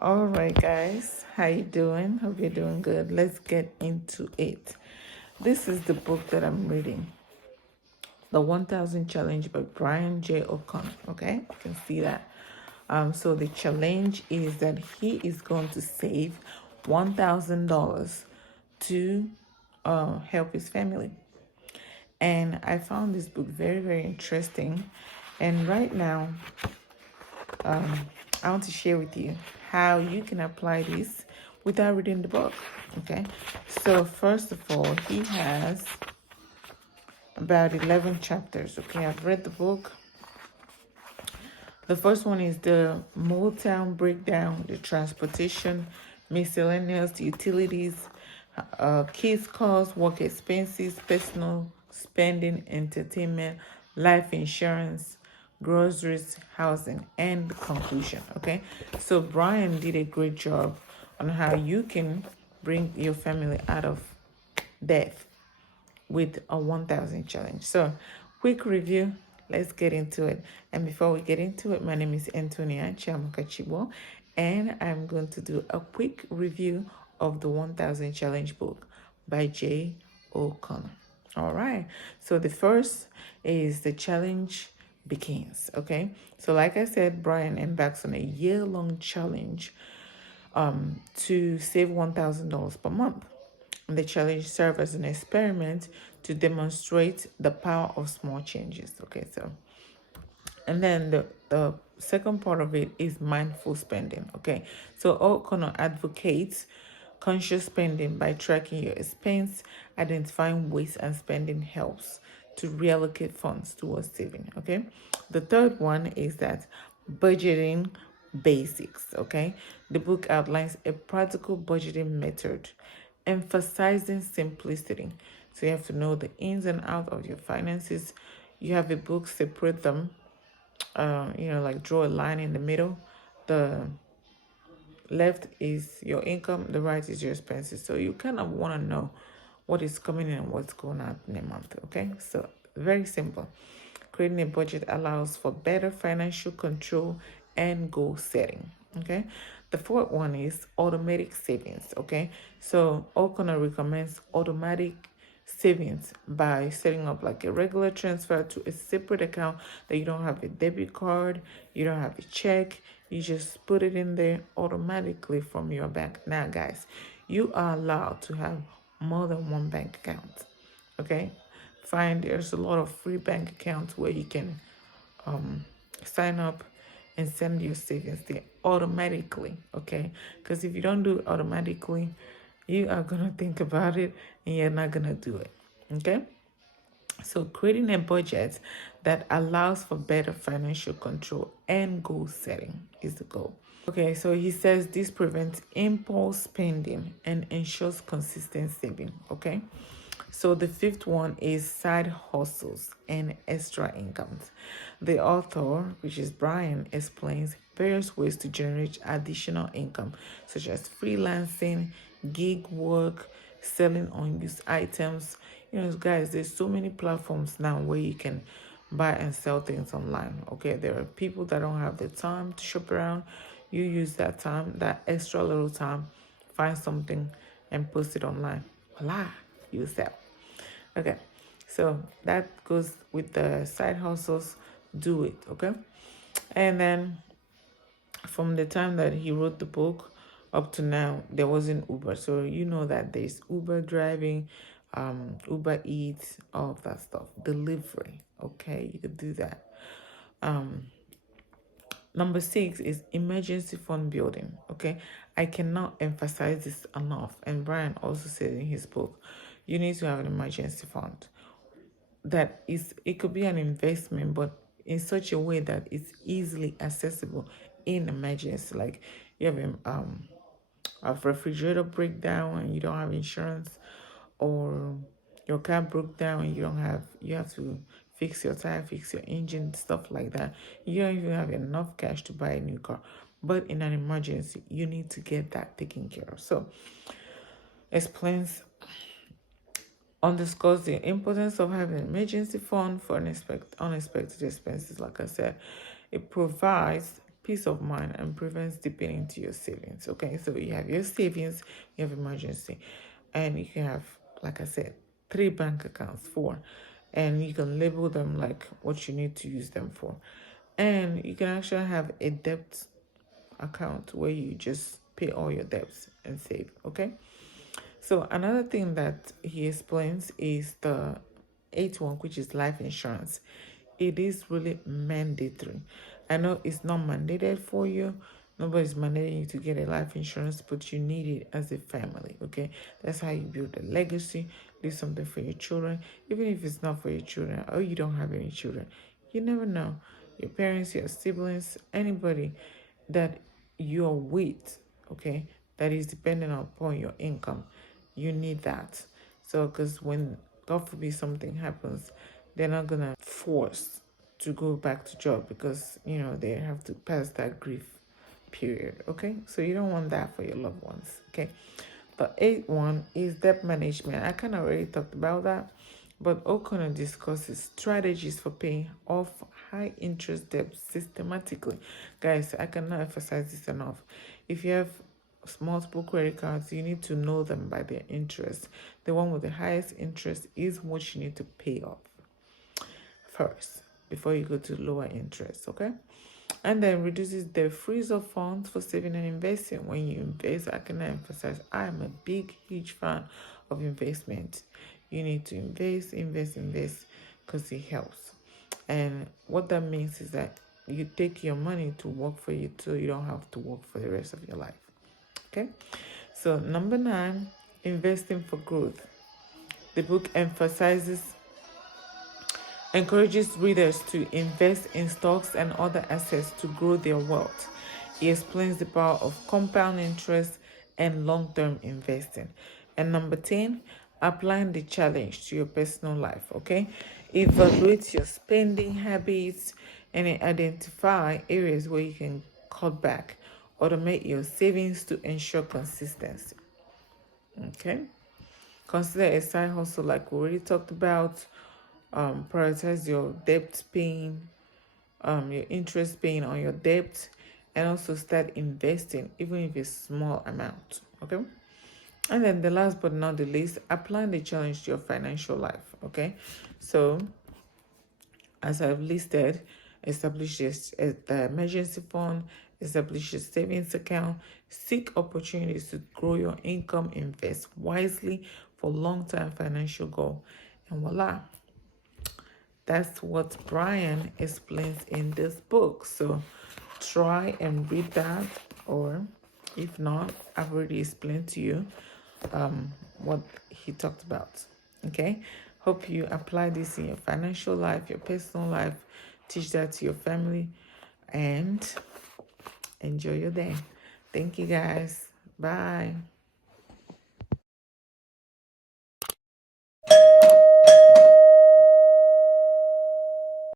All right, guys, how you doing? Hope you're doing good. Let's get into it. This is the book that I'm reading, The 1000 Challenge by Brian J. O'Connor. Okay, you can see that. So the challenge is that he is going to save $1,000 to help his family. And I found this book very, very interesting. And right now, I want to share with you how you can apply this without reading the book. Okay, so first of all, he has about 11 chapters. Okay, I've read the book. The first one is the Motown breakdown, the transportation, miscellaneous utilities, kids' costs, work expenses, personal spending, entertainment, life insurance, groceries, housing, and the conclusion. Okay, so Brian did a great job on how you can bring your family out of debt with a 1000 challenge. So, quick review. Let's get into it. And before we get into it, my name is Antonia Chiamakachibo, and I'm going to do a quick review of the 1000 challenge book by Jay O'Connor. All right. So the first is the challenge begins. Okay. So like I said, Brian embarks on a year-long challenge to save $1,000 per month. The challenge serves as an experiment to demonstrate the power of small changes. Okay, so and then the second part of it is mindful spending. Okay, so O'Connor advocates conscious spending by tracking your expense, identifying waste and spending helps to reallocate funds towards saving. Okay, the third one is that budgeting basics. Okay, the book outlines a practical budgeting method emphasizing simplicity. So you have to know the ins and outs of your finances. You have a book, separate them, like draw a line in the middle. The left is your income, the right is your expenses. So you kind of want to know what is coming in and what's going out in a month. Okay, so very simple. Creating a budget allows for better financial control and goal setting. Okay, the fourth one is automatic savings. Okay, so O'Connor recommends automatic savings by setting up like a regular transfer to a separate account that you don't have a debit card, you don't have a check, you just put it in there automatically from your bank. Now, guys, you are allowed to have more than one bank account. Okay, there's a lot of free bank accounts where you can sign up and send your savings there automatically. Okay, because if you don't do it automatically, you are gonna think about it and you're not gonna do it. Okay, so creating a budget that allows for better financial control and goal setting is the goal. Okay, so he says this prevents impulse spending and ensures consistent saving. Okay, so the fifth one is side hustles and extra incomes. The author, which is Brian, explains various ways to generate additional income, such as freelancing, gig work, selling unused items. Guys, there's so many platforms now where you can buy and sell things online. Okay, there are people that don't have the time to shop around. You use that time, that extra little time, find something and post it online. Voila, you sell. Okay, so that goes with the side hustles. Do it. Okay, and then from the time that he wrote the book up to now, there wasn't Uber. So you know that there's Uber driving, Uber Eats, all of that stuff. Delivery. Okay, you could do that. Number six is emergency fund building. Okay, I cannot emphasize this enough. And Brian also said in his book, you need to have an emergency fund that is, it could be an investment, but in such a way that it's easily accessible in emergency. Like you have a refrigerator breakdown and you don't have insurance, or your car broke down and you have to fix your tire, fix your engine, stuff like that. You don't even have enough cash to buy a new car, but in an emergency you need to get that taken care of. So explains underscores the importance of having an emergency fund for unexpected expenses. Like I said, it provides peace of mind and prevents dipping into your savings. Okay, so you have your savings, you have emergency, and you can have, like I said, 3 bank accounts, 4, and you can label them like what you need to use them for. And you can actually have a debt account where you just pay all your debts and save. Okay, so another thing that he explains is the 8th one, which is life insurance. It is really mandatory. I know it's not mandated for you. Nobody's mandating you to get a life insurance, but you need it as a family, okay? That's how you build a legacy, do something for your children. Even if it's not for your children or you don't have any children, you never know. Your parents, your siblings, anybody that you're with, okay, that is dependent upon your income, you need that. So, because when God forbid something happens, they're not gonna force to go back to job because they have to pass that grief period. Okay, so you don't want that for your loved ones. Okay, the 8th one is debt management. I kind of already talked about that, but O'Connor discusses strategies for paying off high interest debt systematically. Guys, I cannot emphasize this enough. If you have multiple credit cards, you need to know them by their interest. The one with the highest interest is what you need to pay off first before you go to lower interest. Okay, and then reduces the freeze of funds for saving and investing. When you invest, I can emphasize, I am a big huge fan of investment. You need to invest because it helps. And what that means is that you take your money to work for you so you don't have to work for the rest of your life. Okay, so number 9, investing for growth. The book encourages readers to invest in stocks and other assets to grow their wealth. He explains the power of compound interest and long-term investing. And number 10, applying the challenge to your personal life. Okay, evaluate your spending habits and identify areas where you can cut back. Automate your savings to ensure consistency. Okay, consider a side hustle like we already talked about. Prioritize your debt paying, your interest paying on your debt, and also start investing even if it's small amount. Okay, and then the last but not the least, applying the challenge to your financial life. Okay, so as I've listed, establish the emergency fund, establish a savings account, seek opportunities to grow your income, invest wisely for long-term financial goal, and voila. That's what Brian explains in this book. So try and read that, or if not, I've already explained to you what he talked about. Okay, hope you apply this in your financial life, your personal life, teach that to your family, and enjoy your day. Thank you guys. Bye.